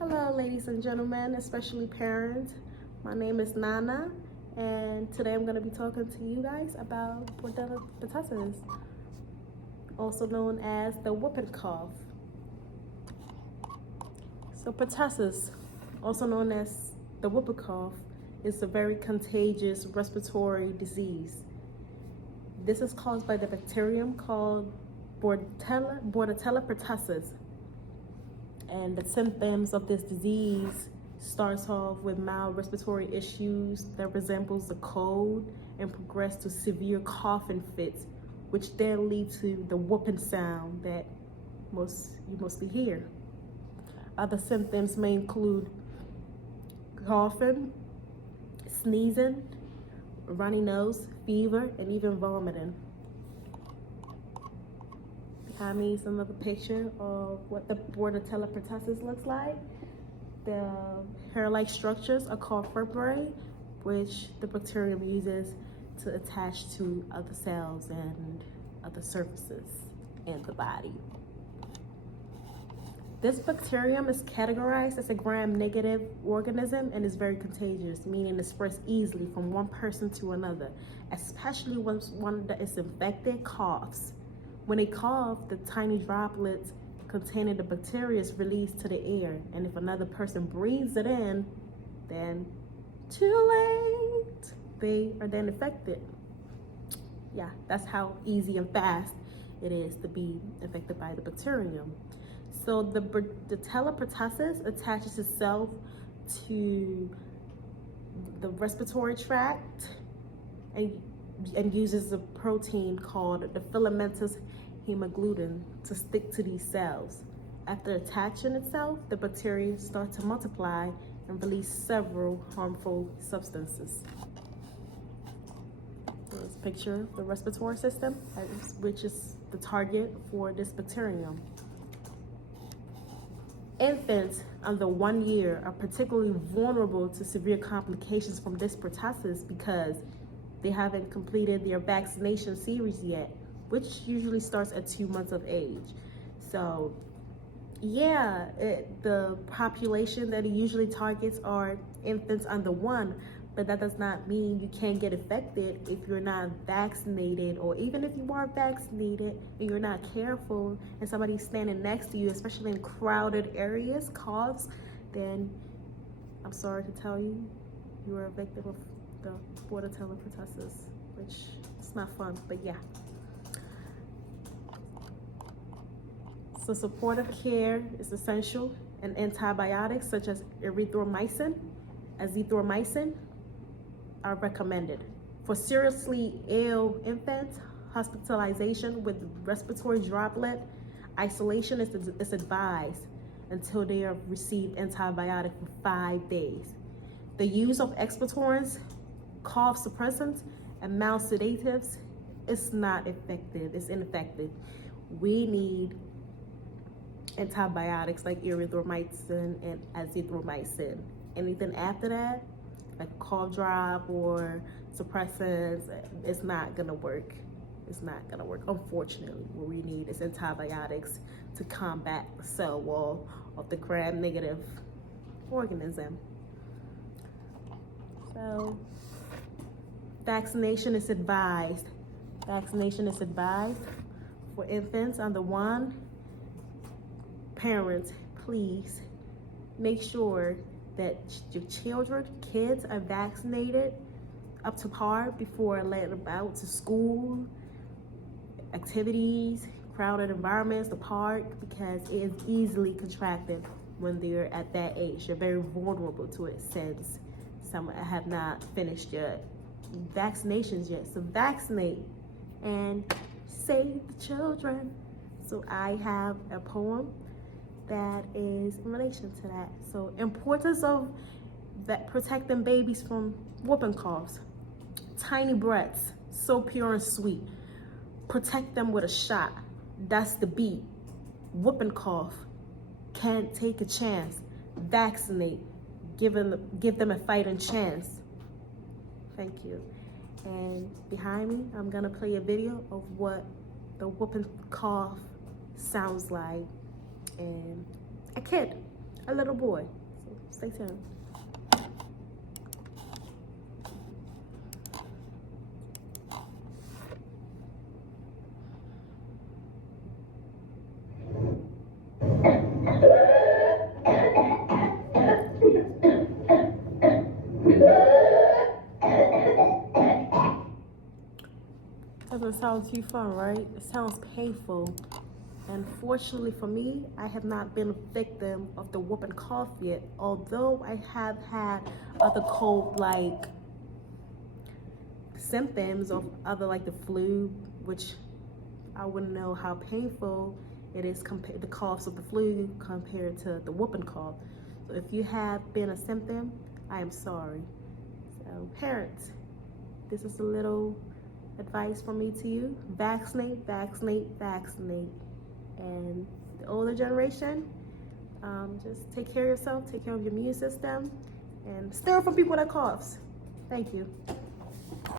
Hello, ladies and gentlemen, especially parents. My name is Nana, and today I'm going to be talking to you guys about pertussis, also known as the whooping cough. So pertussis, also known as the whooping cough, is a very contagious respiratory disease. This is caused by the bacterium called Bordetella pertussis. And the symptoms of this disease starts off with mild respiratory issues that resembles a cold and progress to severe coughing fits, which then lead to the whooping sound that you mostly hear. Other symptoms may include coughing, sneezing, runny nose, fever, and even vomiting. Behind me is another picture of what the Bordetella pertussis looks like. The hair-like structures are called vertebrae, which the bacterium uses to attach to other cells and other surfaces in the body. This bacterium is categorized as a gram-negative organism and is very contagious, meaning it spreads easily from one person to another, especially when one that is infected coughs. When they cough, the tiny droplets containing the bacteria is released to the air, and if another person breathes it in, then too late, they are then infected. Yeah, that's how easy and fast it is to be infected by the bacterium. So the Bordetella pertussis attaches itself to the respiratory tract and uses a protein called the filamentous hemagglutinin to stick to these cells. After attaching itself, the bacteria start to multiply and release several harmful substances. This picture of the respiratory system, which is the target for this bacterium. Infants under 1 year are particularly vulnerable to severe complications from this pertussis because they haven't completed their vaccination series yet, which usually starts at 2 months of age. So yeah, the population that it usually targets are infants under 1, but that does not mean you can't get affected if you're not vaccinated, or even if you are vaccinated and you're not careful and somebody's standing next to you, especially in crowded areas, coughs, then I'm sorry to tell you, you are a victim of the Bordetella pertussis, which is not fun, but yeah. So supportive care is essential, and antibiotics such as erythromycin, azithromycin are recommended. For seriously ill infants, hospitalization with respiratory droplet isolation is advised until they have received antibiotic for 5 days. The use of expectorants, cough suppressants, and mild sedatives is not effective. It's ineffective. We need antibiotics like erythromycin and azithromycin. Anything after that, like cough drop or suppressants, it's not gonna work. It's not gonna work, unfortunately. What we need is antibiotics to combat the cell wall of the gram-negative organism. So vaccination is advised. Vaccination is advised for infants under 1. Parents, please make sure that your kids are vaccinated up to par before letting them out to school, activities, crowded environments, the park, because it is easily contracted when they're at that age. They're very vulnerable to it since some have not finished yet vaccinations yet. So vaccinate and save the children. So I have a poem that is in relation to that. So importance of that protecting babies from whooping coughs. Tiny breaths, so pure and sweet. Protect them with a shot. That's the beat. Whooping cough, can't take a chance. Vaccinate, give them a fighting chance. Thank you. And behind me, I'm gonna play a video of what the whooping cough sounds like. And a a little boy. So stay tuned. Doesn't sound too fun, right? It sounds painful. And fortunately for me, I have not been a victim of the whooping cough yet, although I have had other cold-like symptoms of other, like the flu, which I wouldn't know how painful it is compared the coughs of the flu compared to the whooping cough. So if you have been a symptom, I am sorry. So parents, this is a little advice from me to you. Vaccinate, vaccinate, vaccinate. And the older generation, just take care of yourself, take care of your immune system, and stay away from people that coughs. Thank you.